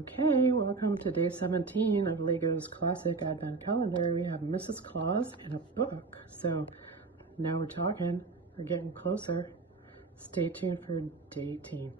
Okay, welcome to day 17 of LEGO's Classic Advent Calendar. We have Mrs. Claus and a book. So now we're talking, we're getting closer. Stay tuned for day 18.